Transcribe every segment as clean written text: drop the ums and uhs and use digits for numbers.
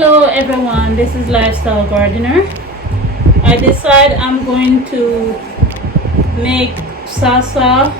Hello everyone, this is Lifestyle Gardener. I decide I'm going to make salsa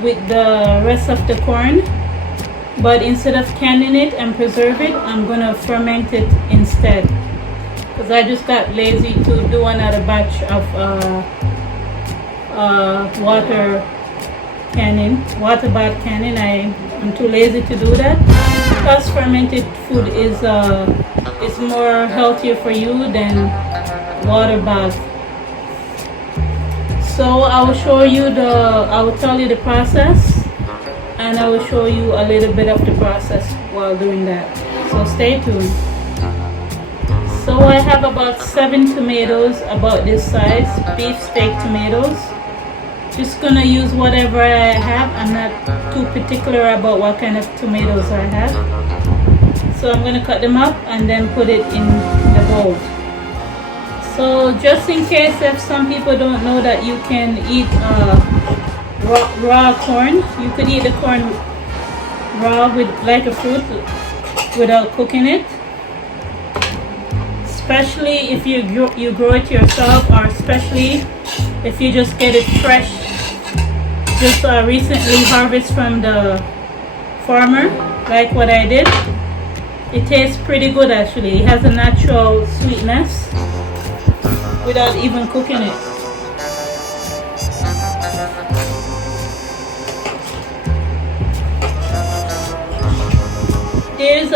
with the rest of the corn, but instead of canning it and preserve it, I'm going to ferment it instead, because I just got lazy to do another batch of water bath canning. I'm too lazy to do that, because fermented food is more healthier for you than water bath. So I will tell you the process, and I will show you a little bit of the process while doing that. So stay tuned. So I have about 7 tomatoes, about this size, beef steak tomatoes. Just gonna use whatever I have. I'm not too particular about what kind of tomatoes I have. So I'm gonna cut them up and then put it in the bowl. So just in case if some people don't know that you can eat raw corn, you could eat the corn raw with like a fruit without cooking it. Especially if you grow it yourself, or especially if you just get it fresh, just recently harvest from the farmer, like what I did. It tastes pretty good actually. It has a natural sweetness without even cooking it. There's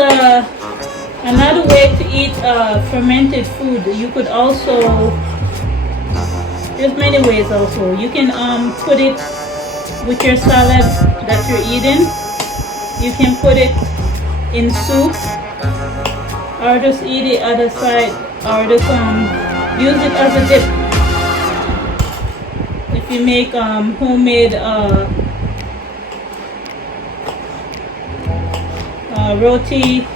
another way to eat fermented food. You could also, there's many ways also. You can put it with your salad that you're eating. You can put it in soup, or just eat it other side, or just use it as a dip. If you make homemade roti,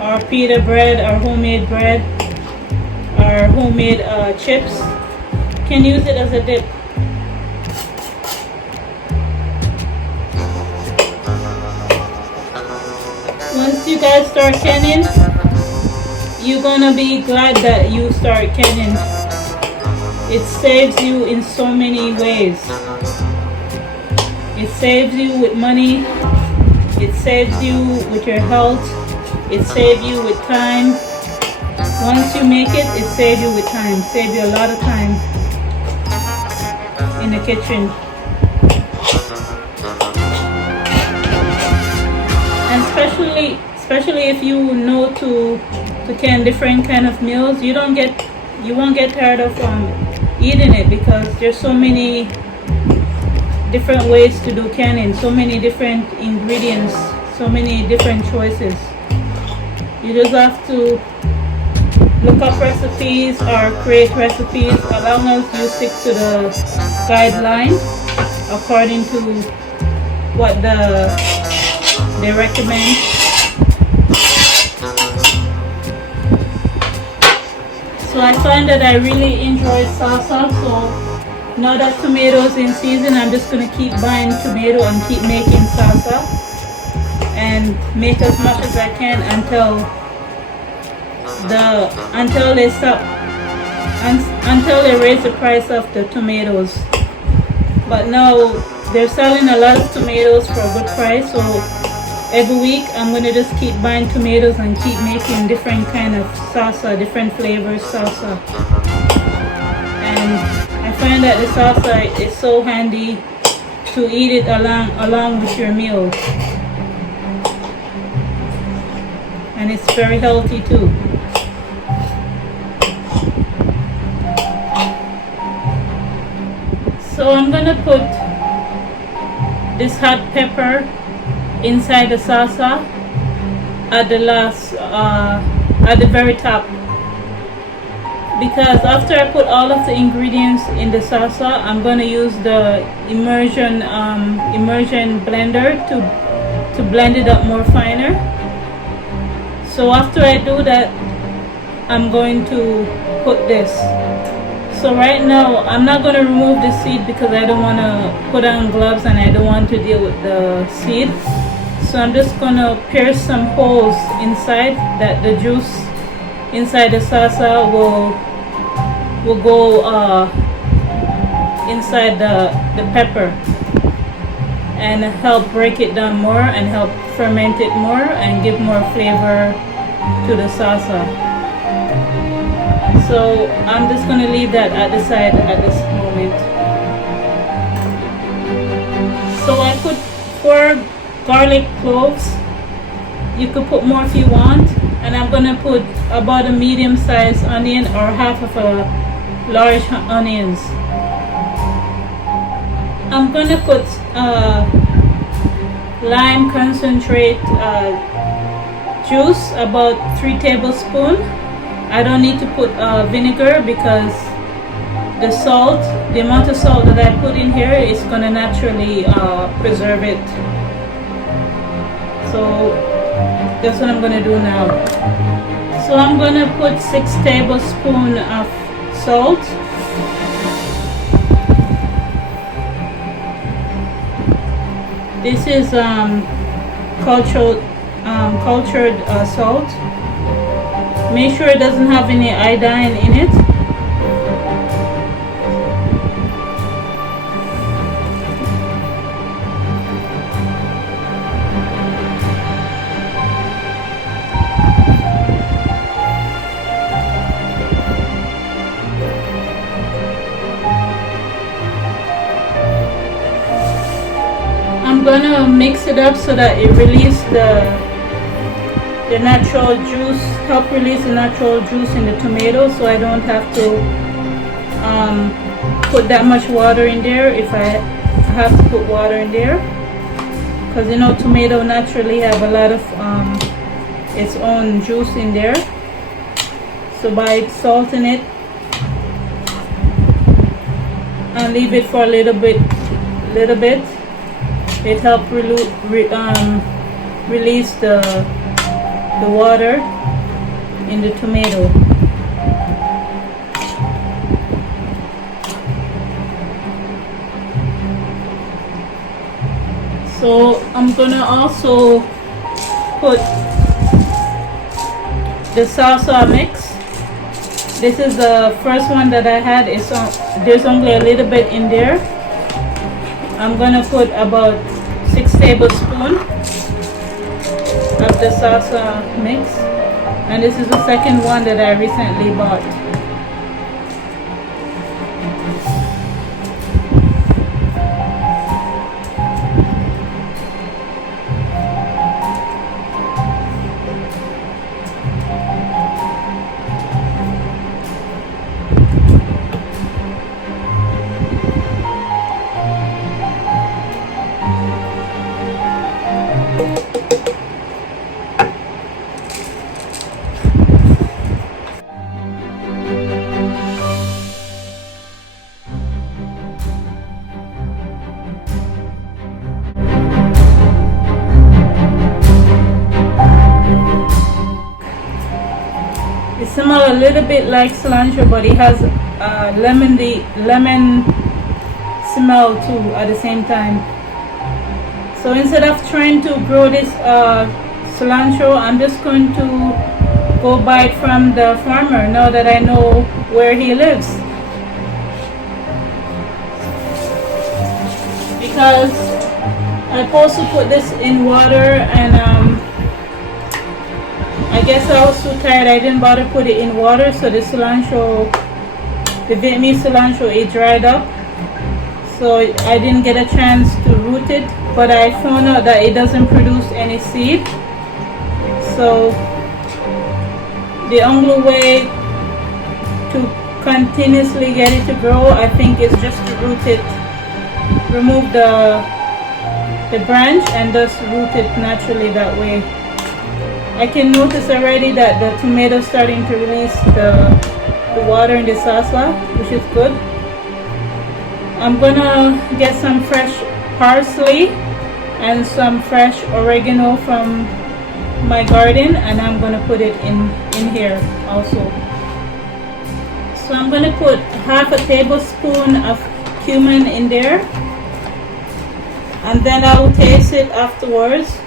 or pita bread, or homemade bread, or homemade chips, you can use it as a dip. Once you guys start canning, you're gonna be glad that you start canning. It saves you in so many ways. It saves you with money. It saves you with your health. It saves you with time. Once you make it, it saves you with time. Save you a lot of time in the kitchen. And especially if you know to can different kind of meals, you won't get tired of eating it, because there's so many different ways to do canning, so many different ingredients, so many different choices. You just have to look up recipes or create recipes, as long as you stick to the guideline according to what they recommend. So I find that I really enjoy salsa. So now that tomatoes in season, I'm just gonna keep buying tomato and keep making salsa, and make as much as I can until they raise the price of the tomatoes. But now they're selling a lot of tomatoes for a good price, so every week I'm going to just keep buying tomatoes and keep making different kind of salsa, different flavors salsa. And I find that the salsa is so handy to eat it along with your meals. And it's very healthy too. So I'm going to put this hot pepper inside the salsa at the very top, because after I put all of the ingredients in the salsa, I'm going to use the immersion blender to blend it up more finer. So after I do that, I'm going to put this. So right now I'm not going to remove the seed, because I don't want to put on gloves and I don't want to deal with the seed. So I'm just going to pierce some holes inside that the juice inside the salsa will go inside the pepper and help break it down more and help ferment it more and give more flavor to the salsa. So I'm just going to leave that at the side at this moment. So I put 4 garlic cloves. You could put more if you want. And I'm going to put about a medium-sized onion or half of a large onions. I'm going to put lime concentrate juice, about 3 tablespoons. I don't need to put vinegar because the salt, the amount of salt that I put in here is going to naturally preserve it. So that's what I'm going to do now. So I'm going to put 6 tablespoons of salt. This is cultured salt. Make sure it doesn't have any iodine in it. I'm gonna mix it up so that it releases the natural juice, help release the natural juice in the tomato, so I don't have to put that much water in there if I have to put water in there, because you know tomato naturally have a lot of its own juice in there. So by salting it and leave it for a little bit, it helps release the water in the tomato. So I'm gonna also put the salsa mix. This is the first one that I had. There's only a little bit in there. I'm gonna put about 6 tablespoons of the salsa mix, and this is the second one that I recently bought. It smells a little bit like cilantro, but it has lemon smell too at the same time. So instead of trying to grow this cilantro, I'm just going to go buy it from the farmer now that I know where he lives. Because I'm supposed to put this in water, and I guess I was too tired. I didn't bother put it in water, so the cilantro, the Vietnamese cilantro, it dried up. So I didn't get a chance to root it, but I found out that it doesn't produce any seed. So the only way to continuously get it to grow, I think, is just to root it, remove the branch and just root it naturally that way. I can notice already that the tomato is starting to release the water in the salsa, which is good. I'm gonna get some fresh parsley and some fresh oregano from my garden, and I'm gonna put it in here also. So I'm gonna put half a tablespoon of cumin in there, and then I will taste it afterwards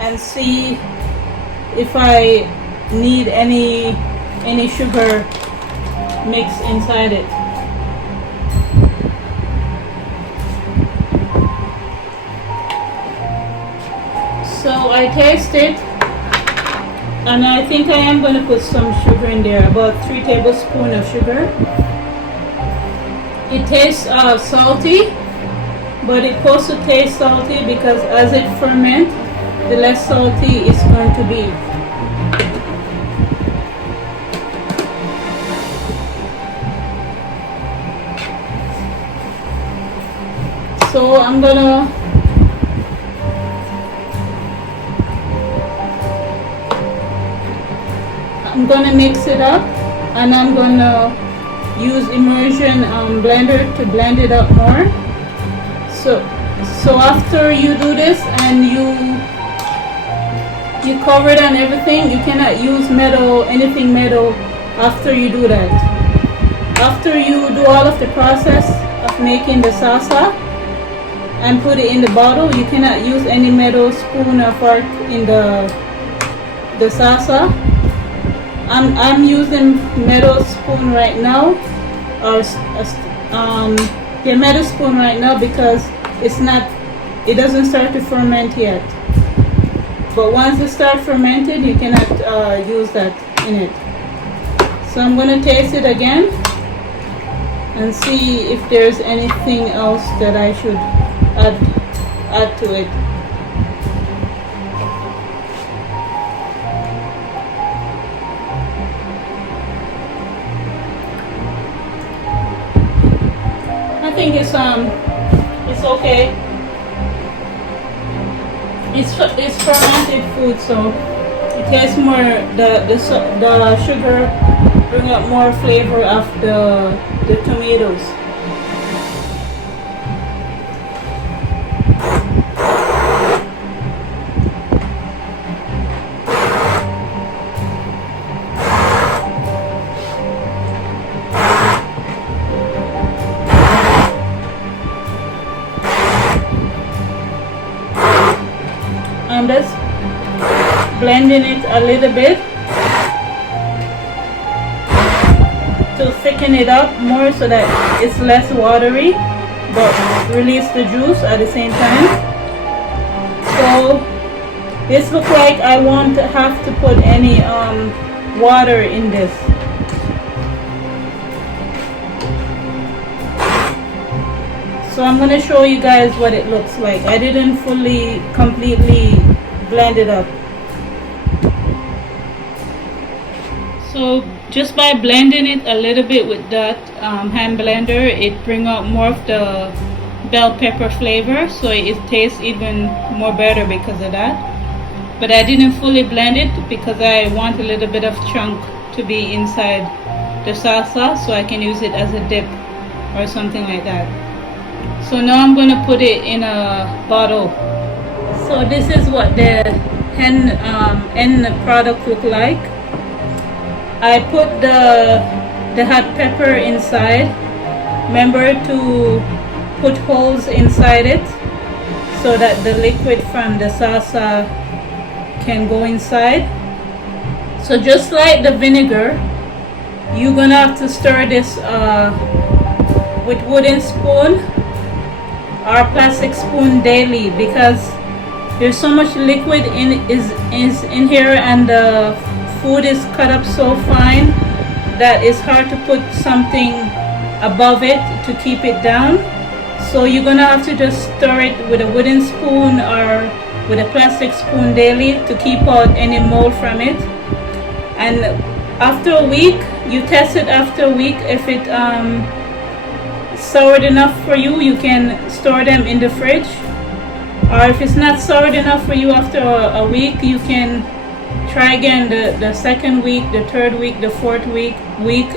and see if I need any sugar mix inside it. So I taste it, and I think I am going to put some sugar in there, about 3 tablespoons of sugar. It tastes salty, but it's supposed to taste salty because as it ferments, the less salty it's going to be. So I'm gonna mix it up, and I'm gonna use immersion blender to blend it up more. So after you do this and you cover it and everything, you cannot use anything metal after you do that. After you do all of the process of making the salsa and put it in the bottle, you cannot use any metal spoon or fork in the salsa. I'm using metal spoon right now, or metal spoon right now, because it doesn't start to ferment yet. But once it starts fermented, you cannot use that in it. So I'm gonna taste it again and see if there's anything else that I should add to it. I think it's okay. It's fermented food, so it tastes more. The sugar bring up more flavor of the tomatoes. I'm just blending it a little bit to thicken it up more so that it's less watery but release the juice at the same time. So this looks like I won't have to put any water in this. So I'm going to show you guys what it looks like. I didn't completely blend it up. So just by blending it a little bit with that hand blender, it brings out more of the bell pepper flavor, so it tastes even more better because of that. But I didn't fully blend it because I want a little bit of chunk to be inside the salsa, so I can use it as a dip or something like that. So now I'm going to put it in a bottle. So this is what the end product look like. I put the hot pepper inside. Remember to put holes inside it so that the liquid from the salsa can go inside. So just like the vinegar, you're gonna have to stir this with wooden spoon or plastic spoon daily, because there's so much liquid is in here, and the food is cut up so fine that it's hard to put something above it to keep it down. So you're gonna have to just stir it with a wooden spoon or with a plastic spoon daily to keep out any mold from it. And after a week, you test it after a week. If it soured enough for you, you can store them in the fridge. Or if it's not soured enough for you after a week, you can try again the second week, the third week, the fourth week.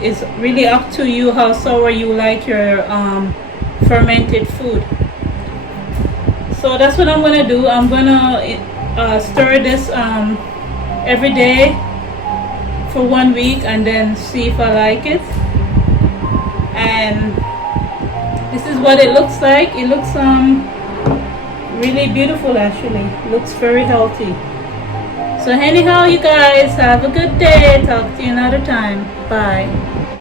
Is really up to you how sour you like your fermented food. So that's what I'm gonna do. I'm gonna stir this every day for 1 week and then see if I like it. And this is what it looks like. It looks really beautiful, actually. It looks very healthy. So anyhow, you guys have a good day. Talk to you another time. Bye.